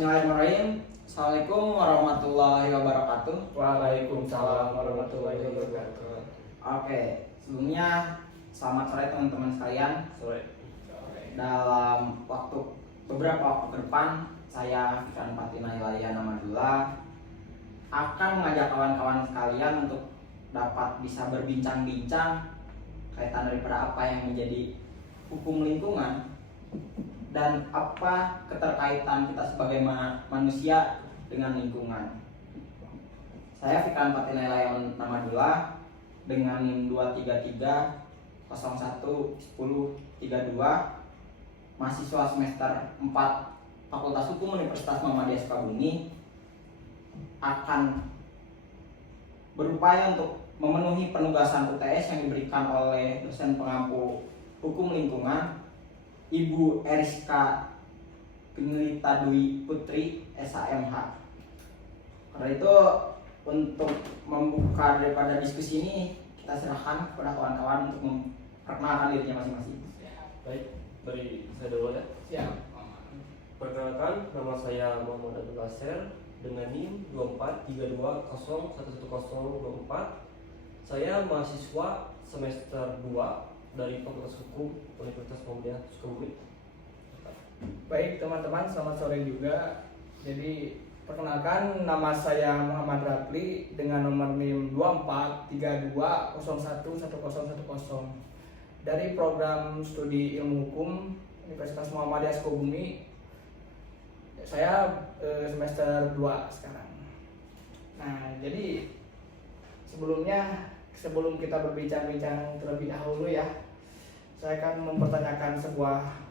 Bismillahirrahmanirrahim. Assalamualaikum warahmatullahi wabarakatuh. Waalaikumsalam warahmatullahi wabarakatuh. Oke, sebelumnya selamat sore teman-teman sekalian. Sore. Dalam beberapa waktu ke depan, saya Fikran Fatina Hilaya Namadullah akan mengajak kawan-kawan sekalian untuk dapat bisa berbincang-bincang kaitan daripada apa yang menjadi hukum lingkungan dan apa keterkaitan kita sebagai manusia dengan lingkungan. Saya Fikran Fatina Hilaya Namadullah dengan NIM 233011032, mahasiswa semester 4 Fakultas Hukum Universitas Muhammadiyah Sukabumi, akan berupaya untuk memenuhi penugasan UTS yang diberikan oleh dosen pengampu hukum lingkungan Ibu Eriska Pinglita Dwi Putri SHMH. Karena itu, untuk membuka daripada diskusi ini, kita serahkan kepada kawan-kawan untuk memperkenalkan dirinya masing-masing. Baik, beri saya dulu ya. Siap. Perkenalkan, nama saya Muhammad Abdul Nasir dengan NIM 24320111024. Saya mahasiswa semester 2 dari Fakultas Hukum Universitas Muhammadiyah Sukabumi. Baik teman-teman, selamat sore juga. Jadi perkenalkan, nama saya Muhammad Rapli dengan nomor NIM 24320111010 dari program studi ilmu hukum Universitas Muhammadiyah Sukabumi. Saya semester 2 sekarang. Nah, jadi sebelum kita berbincang-bincang terlebih dahulu ya, saya akan mempertanyakan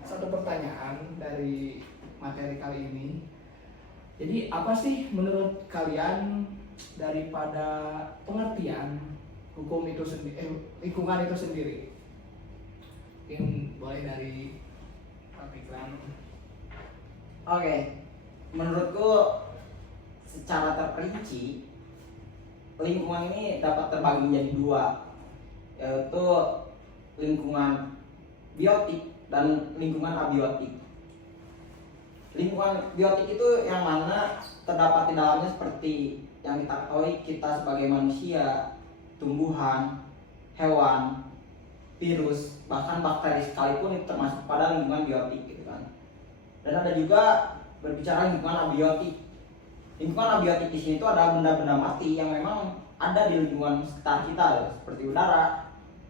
satu pertanyaan dari materi kali ini. Jadi apa sih menurut kalian daripada pengertian hukum itu sendiri, lingkungan itu sendiri? Mungkin boleh dari Pak Fikran. Oke, menurutku secara terperinci lingkungan ini dapat terbagi menjadi dua, yaitu lingkungan biotik dan lingkungan abiotik. Lingkungan biotik itu yang mana terdapat di dalamnya seperti yang kita ketahui, kita sebagai manusia, tumbuhan, hewan, virus, bahkan bakteri sekalipun itu termasuk pada lingkungan biotik gitu kan. Dan ada juga berbicara lingkungan abiotik. Lingkungan abiotik di sini itu adalah benda-benda mati yang memang ada di lingkungan sekitar kita, seperti udara,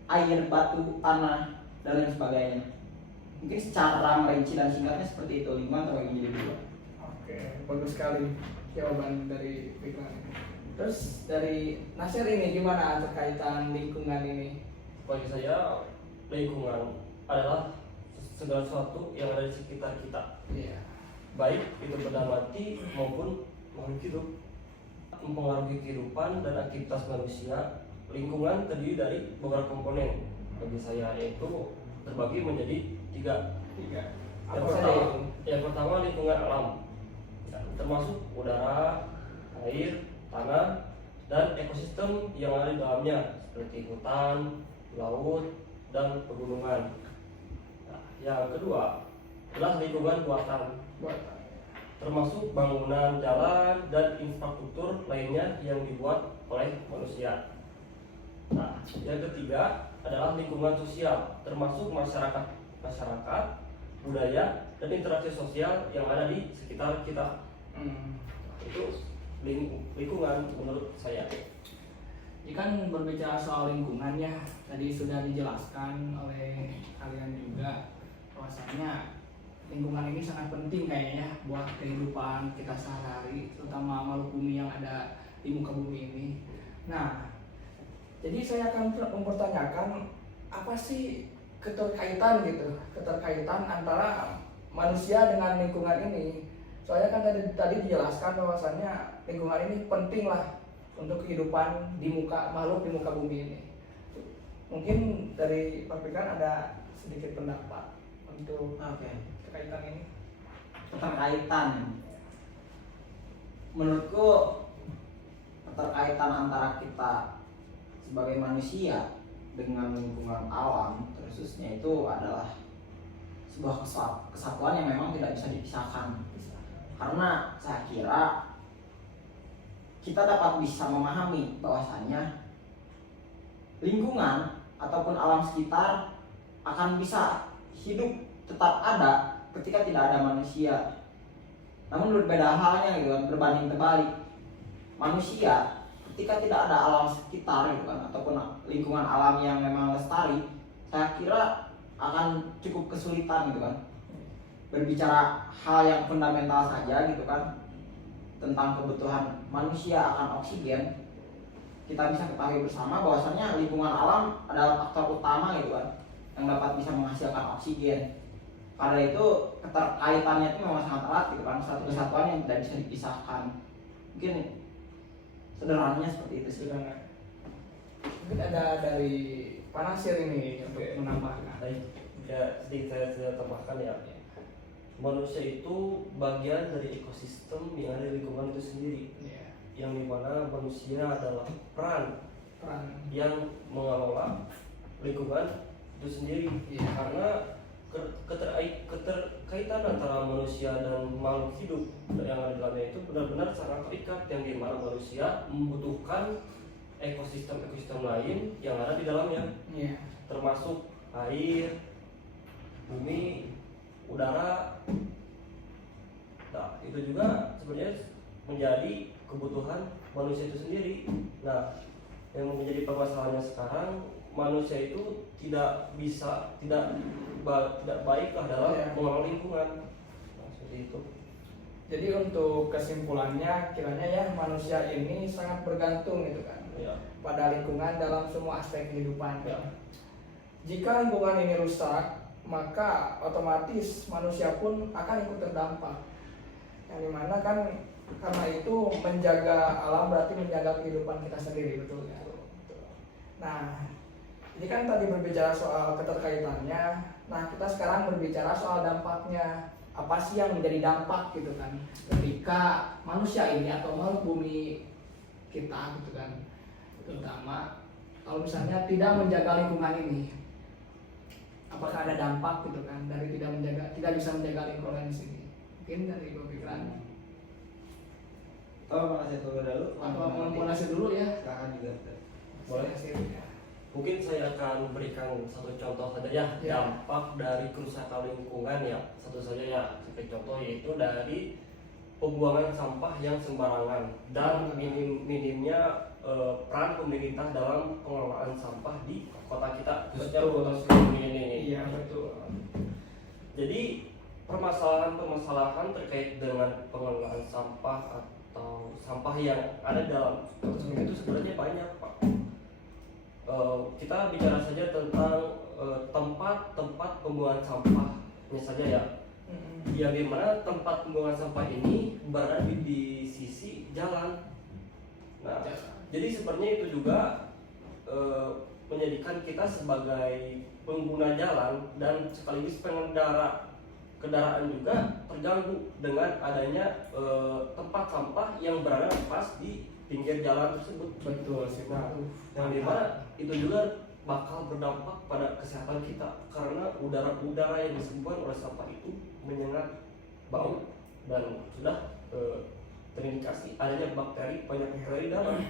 air, batu, tanah, dan lain sebagainya. Mungkin secara merinci dan singkatnya seperti itu, lingkungan terbagi menjadi dua. Oke, bagus sekali jawaban dari Fikran. Terus dari Nasir ini gimana terkaitan lingkungan ini? Bagi saya, lingkungan adalah segala sesuatu yang ada di sekitar kita. Iya. Baik itu benda mati maupun makhluk hidup, mempengaruhi kehidupan dan aktivitas manusia. Lingkungan terdiri dari beberapa komponen. Bagi saya yaitu terbagi menjadi tiga. Yang pertama lingkungan alam, termasuk udara, air, tanah, dan ekosistem yang ada di dalamnya seperti hutan, laut, dan pegunungan. Nah, yang kedua adalah lingkungan buatan, termasuk bangunan, jalan, dan infrastruktur lainnya yang dibuat oleh manusia. Nah, yang ketiga adalah lingkungan sosial, termasuk masyarakat, budaya, dan interaksi sosial yang ada di sekitar kita. Itu lingkungan menurut saya. Ini kan berbicara soal lingkungan ya, tadi sudah dijelaskan oleh kalian juga bahwasanya lingkungan ini sangat penting kayaknya buat kehidupan kita sehari-hari, terutama makhluk bumi yang ada di muka bumi ini. Nah, jadi saya akan mempertanyakan apa sih keterkaitan antara manusia dengan lingkungan ini. Soalnya kan tadi dijelaskan bahwasannya lingkungan ini penting lah untuk kehidupan makhluk di muka bumi ini. Mungkin dari Pak Fikran ada sedikit pendapat untuk keterkaitan ini. Keterkaitan, menurutku keterkaitan antara kita sebagai manusia dengan lingkungan alam khususnya itu adalah sebuah kesatuan yang memang tidak bisa dipisahkan. Karena saya kira kita dapat bisa memahami bahwasannya lingkungan ataupun alam sekitar akan bisa hidup tetap ada ketika tidak ada manusia. Namun berbeda halnya gitu kan, berbanding terbalik. Manusia ketika tidak ada alam sekitar gitu kan, ataupun lingkungan alam yang memang lestari, saya kira akan cukup kesulitan gitu kan. Berbicara hal yang fundamental saja gitu kan, tentang kebutuhan manusia akan oksigen, kita bisa ketahui bersama bahwasannya lingkungan alam adalah faktor utama gitu kan, yang dapat bisa menghasilkan oksigen. Karena itu keterkaitannya itu memang sangat erat gitu kan, satu kesatuan yang tidak bisa dipisahkan. Mungkin sederhananya seperti itu sih. Mungkin ada dari Pak Nasir ini untuk menambahkan. Baik, ya sedikit saya tambahkan ya. Manusia itu bagian dari ekosistem yang ada di lingkungan itu sendiri, yang dimana manusia adalah peran yang mengelola lingkungan itu sendiri. Karena keterkaitan antara manusia dan makhluk hidup yang ada di dalamnya itu benar-benar sangat terikat, yang dimana manusia membutuhkan ekosistem lain yang ada di dalamnya, termasuk air, bumi, udara. Nah, itu juga sebenarnya menjadi kebutuhan manusia itu sendiri. Nah, yang menjadi permasalahannya sekarang, manusia itu tidak baiklah dalam mengelola lingkungan. Nah, seperti itu. Jadi untuk kesimpulannya, kiranya ya manusia ini sangat bergantung gitu kan, pada lingkungan dalam semua aspek kehidupan. Jika lingkungan ini rusak, maka otomatis manusia pun akan ikut terdampak. Yang dimana kan karena itu menjaga alam berarti menjaga kehidupan kita sendiri, betul ya? Nah, ini kan tadi berbicara soal keterkaitannya. Nah, kita sekarang berbicara soal dampaknya. Apa sih yang menjadi dampak gitu kan ketika manusia ini atau makhluk bumi kita gitu kan, terutama kalau misalnya tidak menjaga lingkungan ini, apakah ada dampak gitu kan dari tidak bisa menjaga lingkungan di sini? Mungkin dari pemikiran atau Nasir dulu ya. Silakan juga. Boleh. Mungkin saya akan berikan satu contoh saja ya, dampak dari kerusakan lingkungan ya. Satu saja ya, sebagai contoh yaitu dari pembuangan sampah yang sembarangan dan minimnya peran pemerintah dalam pengelolaan sampah di kota kita, khususnya kota Sukabumi ini. Iya, betul. Jadi permasalahan terkait dengan pengelolaan sampah atau sampah yang ada dalam kota Sukabumi itu sebenarnya banyak, Pak. Kita bicara saja tentang tempat pembuangan sampah misalnya ya, yang dimana tempat pembuangan sampah ini berada di sisi jalan. Nah, jadi sebenarnya itu juga menjadikan kita sebagai pengguna jalan dan sekaligus pengendara kendaraan juga terganggu dengan adanya tempat sampah yang berada pas di pinggir jalan tersebut. Betul sih. Nah, yang dimana itu juga bakal berdampak pada kesehatan kita karena udara yang disebabkan oleh sampah itu menyengat bau dan sudah terindikasi adanya banyak bakteri dalam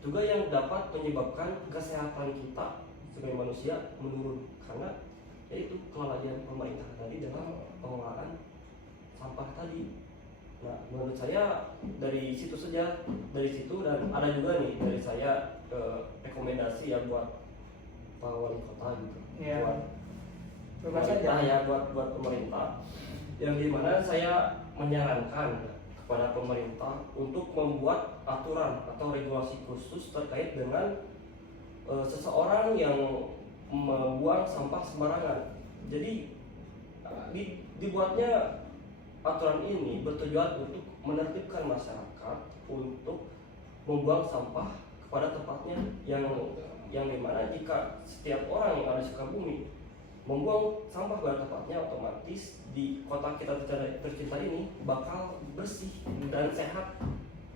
juga yang dapat menyebabkan kesehatan kita sebagai manusia menurun karena yaitu kelalaian pemerintah tadi dalam pengelolaan sampah tadi. Nah, menurut saya dari situ dan ada juga nih dari saya rekomendasi ya buat Pak Wali Kota gitu, buat pemerintah ya, buat pemerintah, yang dimana saya menyarankan kepada pemerintah untuk membuat aturan atau regulasi khusus terkait dengan seseorang yang membuang sampah sembarangan. Jadi dibuatnya aturan ini bertujuan untuk menertibkan masyarakat untuk membuang sampah kepada tempatnya yang dimana jika setiap orang yang ada di Sukabumi membuang sampah pada tempatnya, otomatis di kota kita tercinta ini bakal bersih dan sehat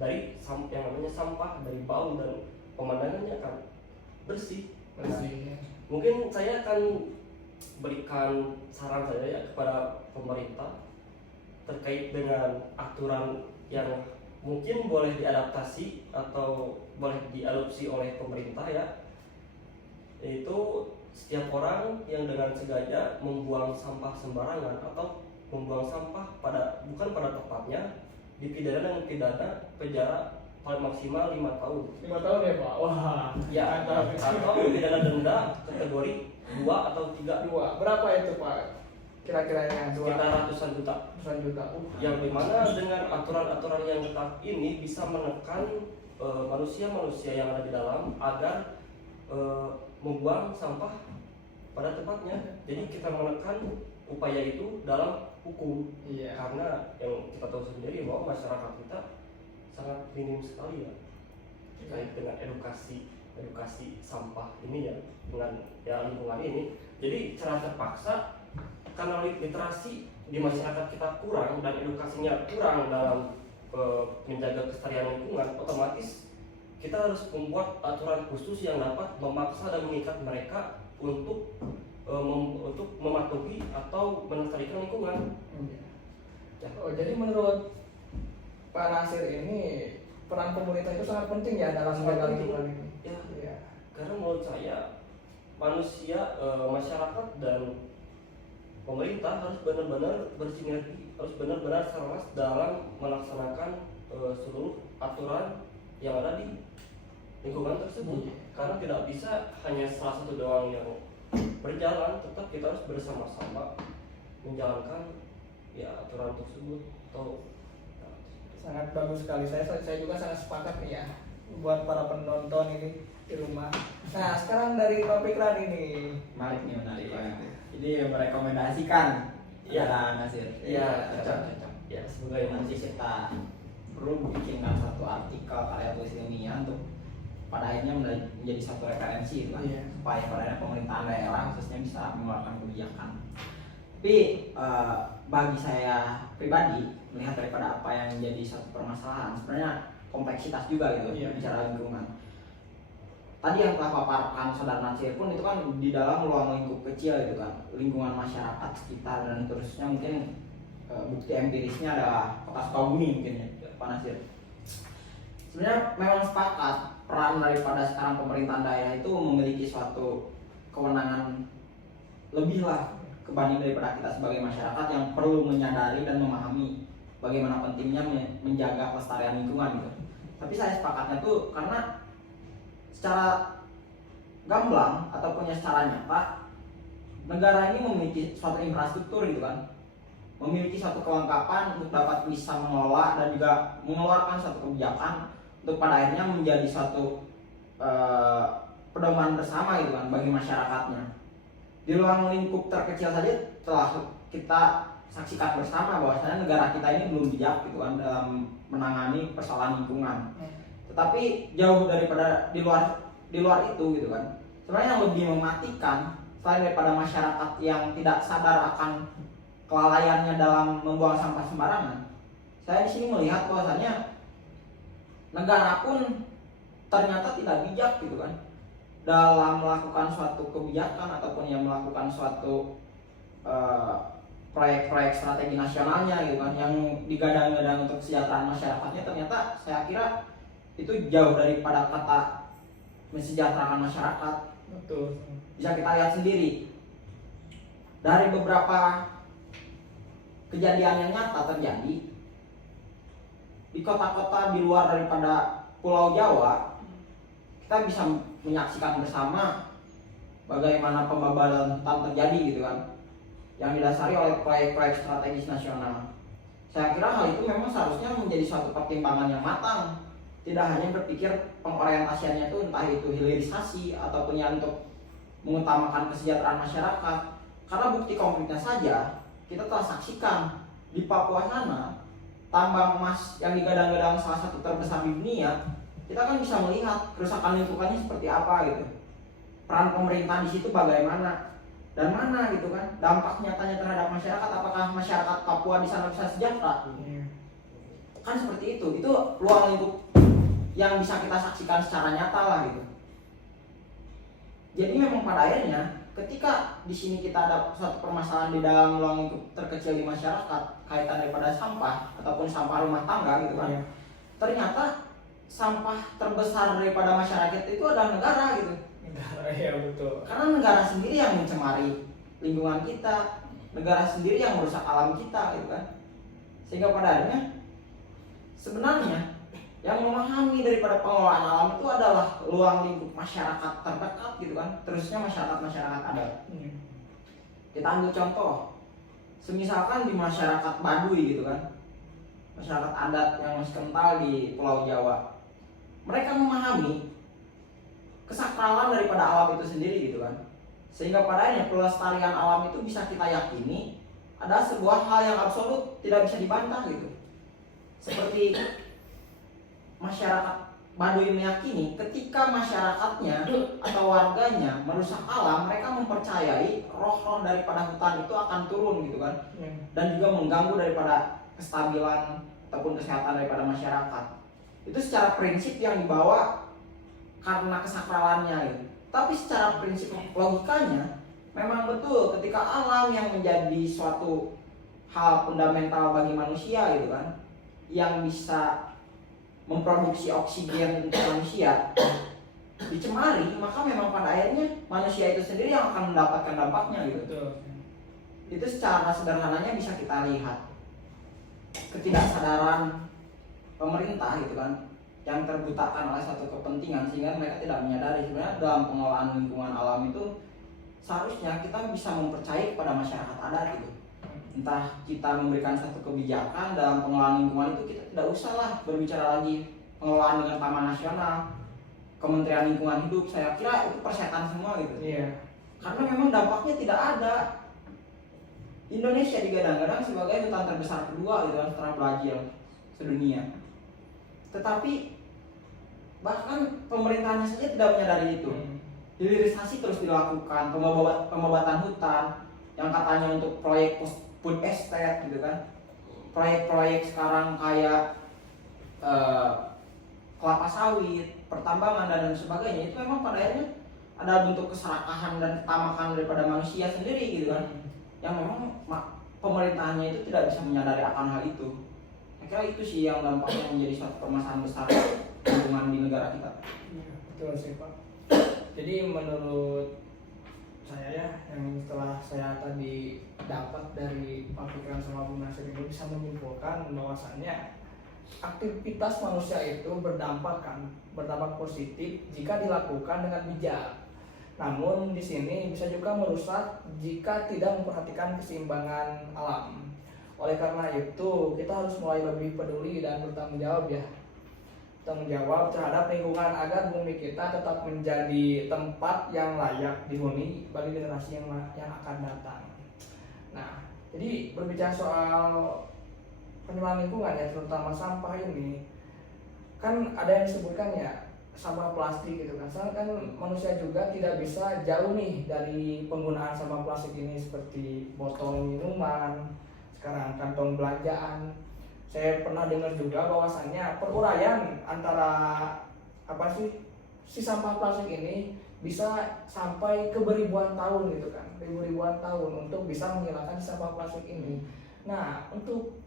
dari yang namanya sampah, dari bau dan pemandangannya akan bersih. Nah, mungkin saya akan berikan saran saja ya kepada pemerintah terkait dengan aturan yang mungkin boleh diadaptasi atau boleh diadopsi oleh pemerintah ya, yaitu setiap orang yang dengan sengaja membuang sampah sembarangan atau membuang sampah bukan pada tempatnya dipidana dengan pidana penjara paling maksimal 5 tahun. 5 tahun ya Pak? Wah. Ya, atau pidana denda kategori 2 atau 3. 2. Berapa itu Pak? Kira-kiranya Sekitar ratusan juta. ratusan juta. Yang dimana dengan aturan-aturan yang ketat ini bisa menekan manusia-manusia yang ada di dalam agar membuang sampah pada tempatnya. Jadi kita menekan upaya itu dalam hukum. Iya. Karena yang kita tahu sendiri bahwa masyarakat kita sangat minim sekali ya terkait dengan edukasi sampah ini ya, dengan ya lingkungan ini. Jadi secara terpaksa karena literasi di masyarakat kita kurang dan edukasinya kurang dalam menjaga kelestarian lingkungan, otomatis kita harus membuat aturan khusus yang dapat memaksa dan mengikat mereka untuk mematuhi atau melestarikan lingkungan. Ya. Oh, jadi menurut Pak Nasir ini peran pemerintah itu sangat penting ya dalam menjaga lingkungan ini. Ya. Karena menurut saya manusia, masyarakat dan pemerintah harus benar-benar bersinergi, harus benar-benar selaras dalam melaksanakan seluruh aturan yang ada di lingkungan tersebut. Karena tidak bisa hanya salah satu doang yang berjalan, tetap kita harus bersama-sama menjalankan ya aturan tersebut. Sangat bagus sekali, saya juga sangat sepakat nih ya buat para penonton ini di rumah. Nah sekarang dari Pak Fikran ini Menarik banget. Jadi merekomendasikan ya Nasir. ya Cocok. ya sebagai Nanti kita perlu bikinkan satu artikel karya tulis ilmiah untuk pada akhirnya menjadi satu referensi lah, Iya. supaya pada pemerintahan daerah khususnya bisa mengeluarkan kebijakan. Tapi bagi saya pribadi melihat daripada apa yang menjadi satu permasalahan, sebenarnya kompleksitas juga gitu Iya. bicara lingkungan. Tadi yang telah paparkan Saudara Nasir pun itu kan di dalam ruang lingkup kecil gitu kan, lingkungan masyarakat sekitar dan terusnya. Mungkin bukti empirisnya adalah Kota Sukabumi mungkin ya Pak Nasir. Sebenarnya memang sepakat peran daripada sekarang pemerintahan daerah itu memiliki suatu kewenangan lebih lah kebanding daripada kita sebagai masyarakat yang perlu menyadari dan memahami bagaimana pentingnya menjaga kelestarian lingkungan gitu. Tapi saya sepakatnya tuh karena secara gamblang ataupun secara nyata negara ini memiliki suatu infrastruktur gitu kan, memiliki suatu kelengkapan untuk dapat bisa mengelola dan juga mengeluarkan suatu kebijakan untuk pada akhirnya menjadi suatu pedoman bersama gitu kan bagi masyarakatnya. Di ruang lingkup terkecil saja telah kita saksikan bersama bahwasanya negara kita ini belum bijak gitu kan dalam menangani persoalan lingkungan. Tetapi jauh daripada di luar itu gitu kan. Sebenarnya yang lebih mematikan selain daripada masyarakat yang tidak sadar akan kelalaiannya dalam membuang sampah sembarangan, saya di sini melihat bahwasanya negara pun ternyata tidak bijak gitu kan dalam melakukan suatu kebijakan ataupun yang melakukan suatu proyek-proyek strategi nasionalnya gitu kan yang digadang-gadang untuk kesejahteraan masyarakatnya. Ternyata saya kira itu jauh daripada kata mensejahterakan masyarakat. betul. Bisa kita lihat sendiri dari beberapa kejadian yang nyata terjadi di kota-kota di luar daripada Pulau Jawa. Kita bisa menyaksikan bersama bagaimana pembabaran hutan terjadi gitu kan, yang didasari oleh proyek-proyek strategis nasional. Saya kira hal itu memang seharusnya menjadi suatu pertimbangan yang matang. Tidak hanya berpikir pengorientasiannya itu entah itu hilirisasi ataupun yang untuk mengutamakan kesejahteraan masyarakat. Karena bukti konkretnya saja kita telah saksikan di Papua sana tambang emas yang digadang-gadang salah satu terbesar di dunia. Kita kan bisa melihat kerusakan lingkungannya seperti apa gitu. Peran pemerintah di situ bagaimana dan mana gitu kan dampak nyatanya terhadap masyarakat. Apakah masyarakat Papua di sana bisa sejahtera? Kan seperti itu. Itu ruang lingkup yang bisa kita saksikan secara nyata lah gitu. Jadi memang pada akhirnya ketika di sini kita ada suatu permasalahan di dalam ruang lingkup terkecil di masyarakat kaitan daripada sampah ataupun sampah rumah tangga gitu kan. Iya. Ternyata sampah terbesar daripada masyarakat itu adalah negara gitu. Negara, ya betul. Karena negara sendiri yang mencemari lingkungan kita, negara sendiri yang merusak alam kita gitu kan. Sehingga pada akhirnya sebenarnya yang memahami daripada pengelolaan alam itu adalah ruang lingkup masyarakat terdekat gitu kan, terusnya masyarakat adat. Kita ambil contoh, semisalkan di masyarakat Baduy gitu kan, masyarakat adat yang masih kental di Pulau Jawa, mereka memahami kesakralan daripada alam itu sendiri gitu kan, sehingga padanya pelestarian alam itu bisa kita yakini ada sebuah hal yang absolut tidak bisa dibantah gitu. Seperti masyarakat Baduy meyakini ketika masyarakatnya atau warganya merusak alam, mereka mempercayai roh-roh daripada hutan itu akan turun gitu kan, dan juga mengganggu daripada kestabilan ataupun kesehatan daripada masyarakat. Itu secara prinsip yang dibawa karena kesakralannya gitu. Tapi secara prinsip logikanya memang betul ketika alam yang menjadi suatu hal fundamental bagi manusia gitu kan, yang bisa memproduksi oksigen untuk manusia dicemari, maka memang pada akhirnya manusia itu sendiri yang akan mendapatkan dampaknya gitu. Betul. Itu secara sederhananya bisa kita lihat ketidaksadaran pemerintah gitu kan, yang terbutakan oleh satu kepentingan sehingga mereka tidak menyadari sebenarnya dalam pengelolaan lingkungan alam itu seharusnya kita bisa mempercayai kepada masyarakat adat gitu. Entah kita memberikan satu kebijakan dalam pengelolaan lingkungan itu, kita tidak usahlah berbicara lagi pengelolaan dengan Taman Nasional, Kementerian Lingkungan Hidup, saya kira itu persetan semua gitu. Iya. Karena memang dampaknya tidak ada. Indonesia digadang-gadang sebagai hutan terbesar kedua gitu kan setelah Brazil sedunia. Tetapi bahkan pemerintahnya saja tidak menyadari itu. Hilirisasi terus dilakukan, pengobatan hutan yang katanya untuk proyek food estate gitu kan, proyek-proyek sekarang kayak kelapa sawit, pertambangan dan sebagainya, itu memang pada akhirnya ada bentuk keserakahan dan ketamakan daripada manusia sendiri gitu kan, yang memang pemerintahnya itu tidak bisa menyadari akan hal itu. Saya kira itu sih yang dampaknya menjadi suatu permasalahan besar lingkungan di negara kita. Betul sih Pak. Jadi menurut saya ya, yang setelah saya tadi dapat dari pemikiran sama Bung Nasir ini bisa menyimpulkan bahwasannya aktivitas manusia itu berdampak positif jika dilakukan dengan bijak. Namun di sini bisa juga merusak jika tidak memperhatikan keseimbangan alam. Oleh karena itu kita harus mulai lebih peduli dan bertanggung jawab ya. Tanggung jawab terhadap lingkungan agar bumi kita tetap menjadi tempat yang layak dihuni bagi generasi yang akan datang. Nah, jadi berbicara soal pengelolaan lingkungan ya, terutama sampah ini, kan ada yang disebutkan ya sampah plastik gitu kan. Soalnya kan manusia juga tidak bisa jauh nih dari penggunaan sampah plastik ini, seperti botol minuman, sekarang kantong belanjaan. Saya pernah dengar juga bahwasannya peruraian antara si sampah plastik ini bisa sampai ke beribuan tahun gitu kan, ribuan tahun untuk bisa menghilangkan sampah plastik ini. Nah, untuk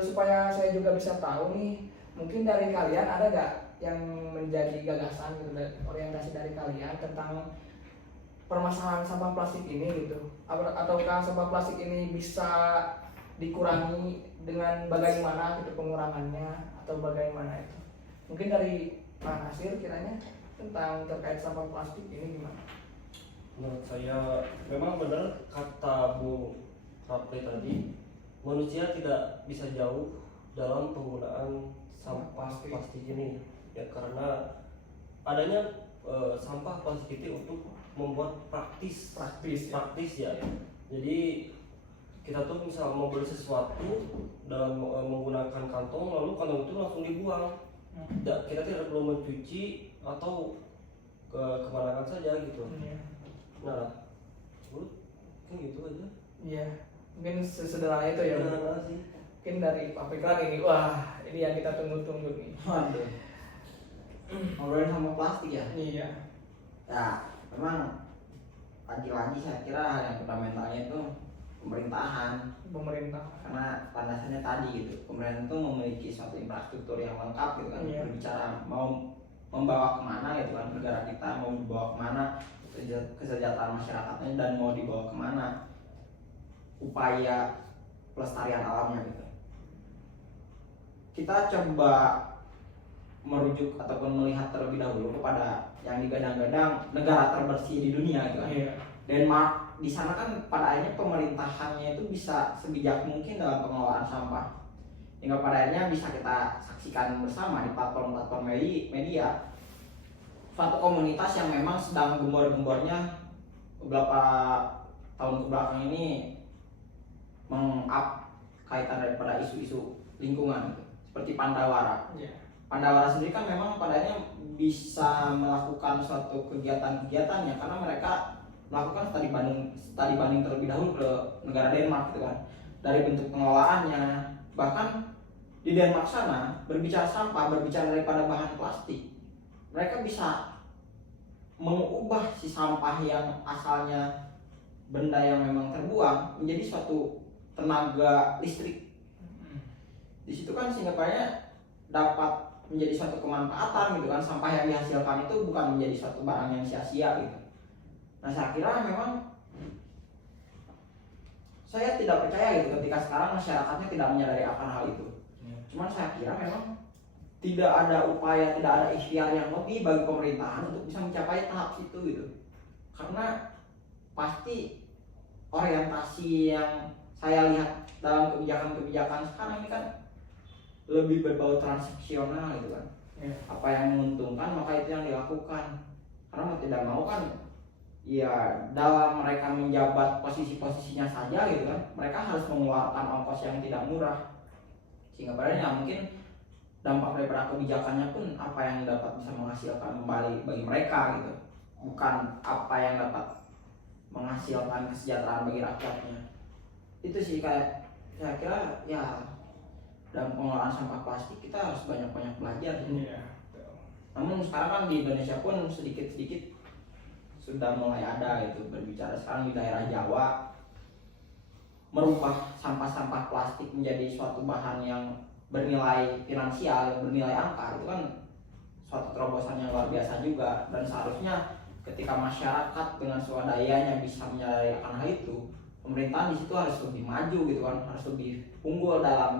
supaya saya juga bisa tahu nih, mungkin dari kalian ada gak yang menjadi gagasan gitu, orientasi dari kalian tentang permasalahan sampah plastik ini gitu, ataukah sampah plastik ini bisa dikurangi dengan bagaimana gitu pengurangannya, atau bagaimana itu? Mungkin dari Pak Nasir kiranya tentang terkait sampah plastik ini gimana? Menurut saya memang benar kata Bu Rapli tadi, manusia tidak bisa jauh dalam penggunaan sampah plastik ini ya, karena adanya sampah plastik itu untuk membuat praktis ya. Jadi kita tuh misal mau beli sesuatu dan menggunakan kantong, lalu kantong itu langsung dibuang. Kita tidak perlu mencuci atau kemana saja gitu. Nah, kan gitu aja. Iya, mungkin sesederhana itu ya. Sederhana sih. Mungkin dari Pak Fikran ini, wah ini yang kita tunggu-tunggu nih. Waduh. Ngobrolin sama plastik ya. Iya. Ya, memang lagi-lagi saya kira hal yang fundamentalnya itu pemerintah. karena landasannya tadi gitu, pemerintah itu memiliki suatu infrastruktur yang lengkap gitu kan. Iya. Berbicara mau membawa kemana gitu kan negara kita, mau dibawa kemana kesejahteraan masyarakatnya, dan mau dibawa kemana upaya pelestarian alamnya gitu. Kita coba merujuk ataupun melihat terlebih dahulu kepada yang digadang-gadang negara terbersih di dunia gitu kan. Iya. Denmark, di sana kan pada akhirnya pemerintahannya itu bisa sebijak mungkin dalam pengelolaan sampah, hingga pada akhirnya bisa kita saksikan bersama di platform-platform media suatu komunitas yang memang sedang gembor-gembornya beberapa tahun kebelakang ini meng-up kaitan daripada isu-isu lingkungan gitu. Seperti Pandawara. Iya. Pandawara sendiri kan memang padanya bisa melakukan suatu kegiatan-kegiatannya karena mereka melakukan studi banding terlebih dahulu ke negara Denmark gitu kan. Dari bentuk pengelolaannya, bahkan di Denmark sana berbicara sampah, berbicara daripada bahan plastik, mereka bisa mengubah si sampah yang asalnya benda yang memang terbuang menjadi suatu tenaga listrik. Di situ kan sehingga dapat menjadi suatu kemanfaatan gitu kan. Sampah yang dihasilkan itu bukan menjadi suatu barang yang sia-sia gitu. Nah saya kira memang saya tidak percaya gitu ketika sekarang masyarakatnya tidak menyadari akan hal itu. Cuman saya kira memang tidak ada upaya, tidak ada ikhtiar yang lebih bagi pemerintahan untuk bisa mencapai tahap situ gitu. Karena pasti orientasi yang saya lihat dalam kebijakan-kebijakan sekarang ini kan lebih berbau transaksional gitu kan. Apa yang menguntungkan maka itu yang dilakukan. Karena mau tidak mau kan ya dalam mereka menjabat posisi-posisinya saja gitu kan, mereka harus mengeluarkan ongkos yang tidak murah, sehingga padanya mungkin dampak daripada kebijakannya pun apa yang dapat bisa menghasilkan kembali bagi mereka gitu, bukan apa yang dapat menghasilkan kesejahteraan bagi rakyatnya. Itu sih kayak saya kira ya dalam pengelolaan sampah plastik kita harus banyak-banyak belajar. Namun sekarang kan di Indonesia pun sedikit-sedikit sudah mulai ada itu, berbicara sekarang di daerah Jawa merubah sampah-sampah plastik menjadi suatu bahan yang bernilai finansial, yang bernilai angka. Itu kan suatu terobosan yang luar biasa juga, dan seharusnya ketika masyarakat dengan swadayanya bisa menyadari akan hal itu, pemerintahan di situ harus lebih maju gitu kan, harus lebih unggul dalam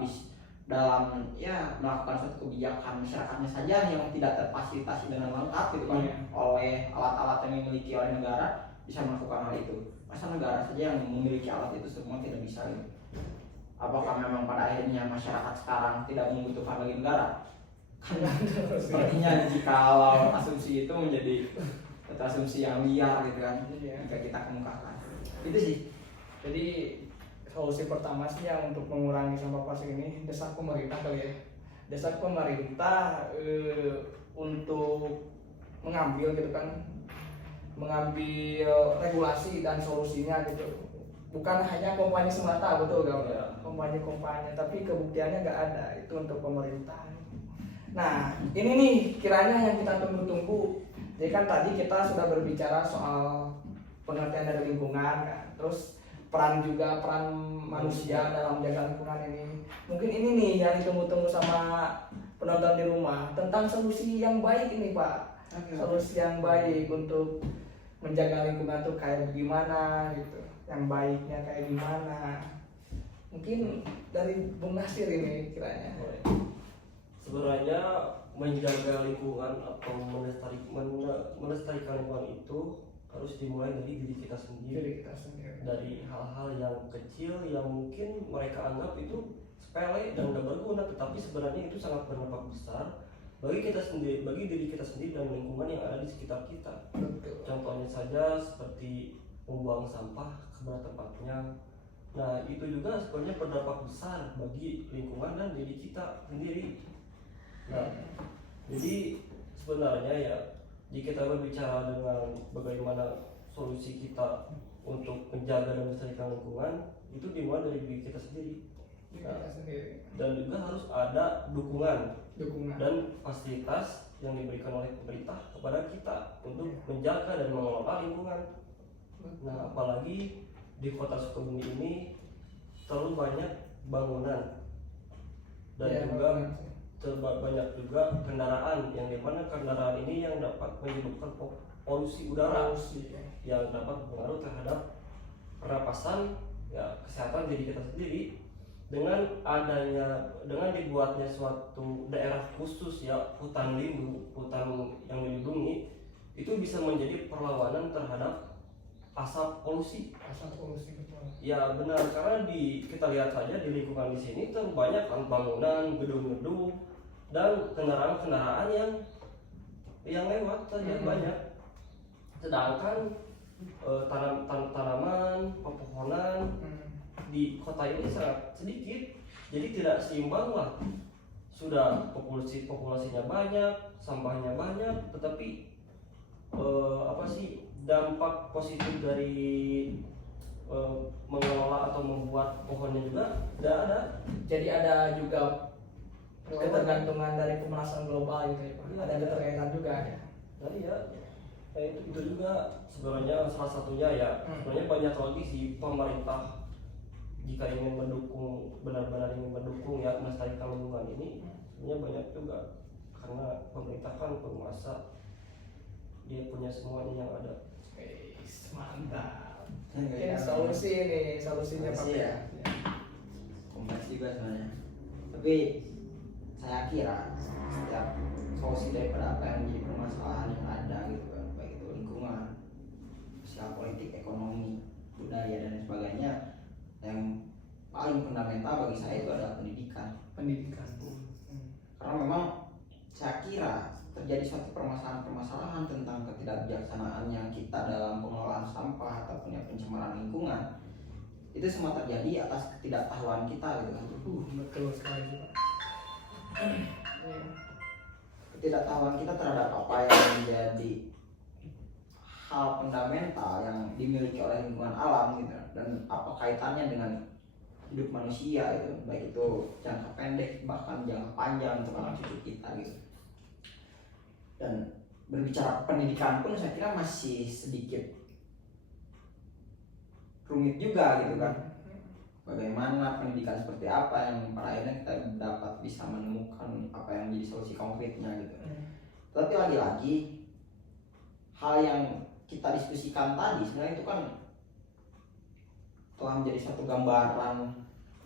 ya melakukan suatu kebijakan. Masyarakatnya saja yang tidak terfasilitasi dengan lengkap gitu kan oleh alat-alat yang dimiliki oleh negara bisa melakukan hal itu. Masa negara saja yang memiliki alat itu semua tidak bisa gitu. Apakah memang pada akhirnya masyarakat sekarang tidak membutuhkan lagi negara? Karena sepertinya jikalau asumsi itu menjadi asumsi yang liar gitu kan jika kita kemukakan. Itu sih. Jadi solusi pertama sih yang untuk mengurangi sampah plastik ini desak pemerintah kali ya. Desak pemerintah untuk mengambil gitu kan, mengambil regulasi dan solusinya gitu. Bukan hanya kompani semata, betul gak? Kompani-kompani, tapi kebuktiannya nggak ada. Itu untuk pemerintah. Nah ini nih kiranya yang kita tunggu-tunggu. Jadi kan tadi kita sudah berbicara soal pengertian dari lingkungan kan, terus peran manusia dalam menjaga lingkungan ini. Mungkin ini nih yang ditunggu-tunggu sama penonton di rumah, tentang solusi yang baik ini Pak. Solusi yang baik untuk menjaga lingkungan tuh kayak gimana gitu, yang baiknya kayak gimana. Mungkin dari Bung Nasir ini kiranya. Sebenarnya menjaga lingkungan atau melestarikan lingkungan itu harus dimulai dari diri kita sendiri. Dari hal-hal yang kecil yang mungkin mereka anggap itu sepele dan tidak berguna, tetapi sebenarnya itu sangat berdampak besar bagi kita sendiri, bagi diri kita sendiri dan lingkungan yang ada di sekitar kita. Contohnya saja seperti membuang sampah ke tempatnya. Nah itu juga sebenarnya berdampak besar bagi lingkungan dan diri kita sendiri. Nah jadi sebenarnya ya jika kita berbicara dengan bagaimana solusi kita untuk menjaga dan melestarikan lingkungan, itu dimulai dari diri kita sendiri. Dan juga harus ada dukungan dan fasilitas yang diberikan oleh pemerintah kepada kita untuk menjaga dan mengelola lingkungan. Nah, apalagi di kota Sukabumi ini terlalu banyak bangunan dan Ya, juga bangunan sih. banyak juga kendaraan yang dimana kendaraan ini yang dapat menyebabkan polusi udara Polusi, ya. yang dapat berpengaruh terhadap pernapasan, ya kesehatan diri kita sendiri. Dengan dibuatnya suatu daerah khusus, ya hutan lindung, hutan yang dilindungi, itu bisa menjadi perlawanan terhadap asap polusi. Asap polusi, betul. Ya benar, karena kita lihat saja di lingkungan di sini tuh banyak kan bangunan, gedung-gedung, dan kendaraan-kendaraan yang lewat saja banyak. Sedangkan tanaman, pepohonan di kota ini sangat sedikit, jadi tidak seimbang lah. Sudah populasinya banyak, sampahnya banyak, tetapi dampak positif dari mengelola atau membuat pohonnya juga tidak ada. Jadi ada juga ketergantungan dari pemanasan global gitu ya Pak. Iya. Ada keterkaitan juga ya. Nah iya, itu juga sebenarnya salah satunya ya. Sebenarnya banyak lagi sih pemerintah jika ingin benar-benar ingin mendukung ya melestarikan lingkungan ini, sebenarnya banyak juga, karena pemerintah kan penguasa, dia punya semuanya yang ada. Mantap. Kayak Solusinya Pak. Solusi ya. Kompleks juga sebenarnya. Tapi saya kira setiap solusi daripada apa yang menjadi permasalahan yang ada gitu kan, baik itu lingkungan, sosial, politik, ekonomi, budaya dan sebagainya, yang paling fundamental bagi saya itu adalah pendidikan. Karena memang saya kira terjadi suatu permasalahan tentang ketidakbijaksanaan yang kita dalam pengelolaan sampah ataupun yang pencemaran lingkungan, itu semua terjadi atas ketidaktahuan kita gitu kan. Betul sekali Pak. Ketidaktahuan kita terhadap apa yang menjadi hal fundamental yang dimiliki oleh lingkungan alam gitu, dan apa kaitannya dengan hidup manusia itu, baik itu jangka pendek bahkan jangka panjang untuk anak cucu kita gitu. Dan berbicara pendidikan pun saya kira masih sedikit rumit juga gitu kan. Bagaimana pendidikan seperti apa yang pada akhirnya kita dapat bisa menemukan apa yang menjadi solusi konkretnya gitu. Tapi lagi-lagi hal yang kita diskusikan tadi sebenarnya itu kan telah menjadi satu gambaran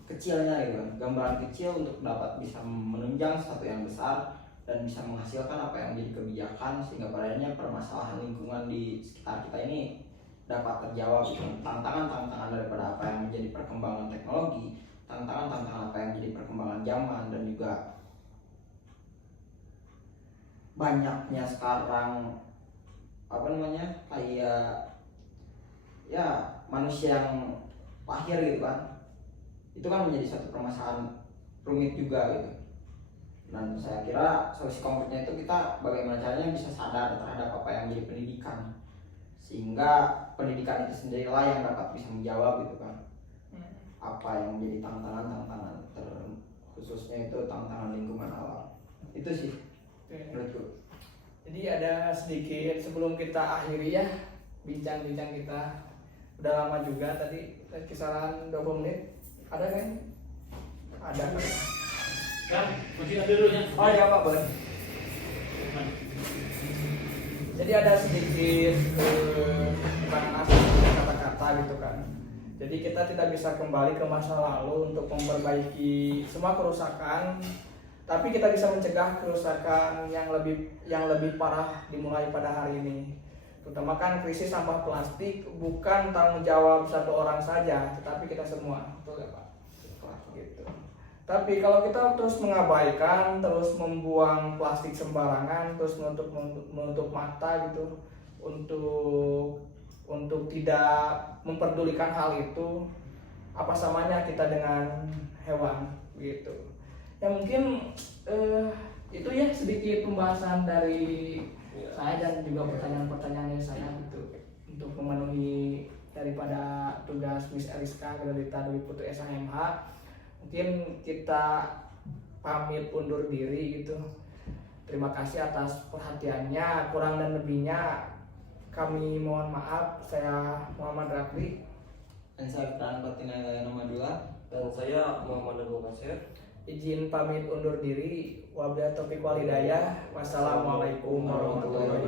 kecilnya gitu kan, gambaran kecil untuk dapat bisa menunjang sesuatu yang besar dan bisa menghasilkan apa yang menjadi kebijakan, sehingga pada akhirnya permasalahan lingkungan di sekitar kita ini dapat terjawab gitu. Tantangan-tantangan daripada apa yang menjadi perkembangan teknologi, tantangan-tantangan apa yang menjadi perkembangan zaman, dan juga banyaknya sekarang kayak ya manusia yang lahir gitu kan, itu kan menjadi satu permasalahan rumit juga gitu. Dan saya kira solusi konkretnya itu kita bagaimana caranya bisa sadar terhadap apa yang menjadi pendidikan, sehingga pendidikan itu sendirilah yang dapat bisa menjawab gitu kan apa yang menjadi tantangan khususnya itu tantangan lingkungan alam. Itu sih menurutku. Jadi ada sedikit sebelum kita akhiri ya bincang-bincang kita, udah lama juga tadi kisaran 20 menit. Ada kan? Ada kan? Ya, masih ada dulu ya. Oh ya Pak, boleh. Jadi ada sedikit kata-kata gitu kan. Jadi kita tidak bisa kembali ke masa lalu untuk memperbaiki semua kerusakan, tapi kita bisa mencegah kerusakan yang lebih parah dimulai pada hari ini. Terutama kan krisis sampah plastik bukan tanggung jawab satu orang saja, tetapi kita semua, betul ya Pak? Gitu. Tapi kalau kita terus mengabaikan, terus membuang plastik sembarangan, terus menutup mata gitu untuk tidak memperdulikan hal itu, apa samanya kita dengan hewan gitu. Ya mungkin itu ya sedikit pembahasan dari saya dan juga pertanyaan-pertanyaan dari saya gitu untuk memenuhi daripada tugas Miss Eriska Gelalita Dwi Putri SHMH. Mungkin kita pamit undur diri gitu. Terima kasih atas perhatiannya, kurang dan lebihnya kami mohon maaf. Saya Muhammad Rakli. Dan saya Fran Fatina Madula. Dan saya Muhammad Agung Kasir. Izin pamit undur diri. Wabillahi taufiq wal hidayah. Wassalamualaikum warahmatullahi wabarakatuh.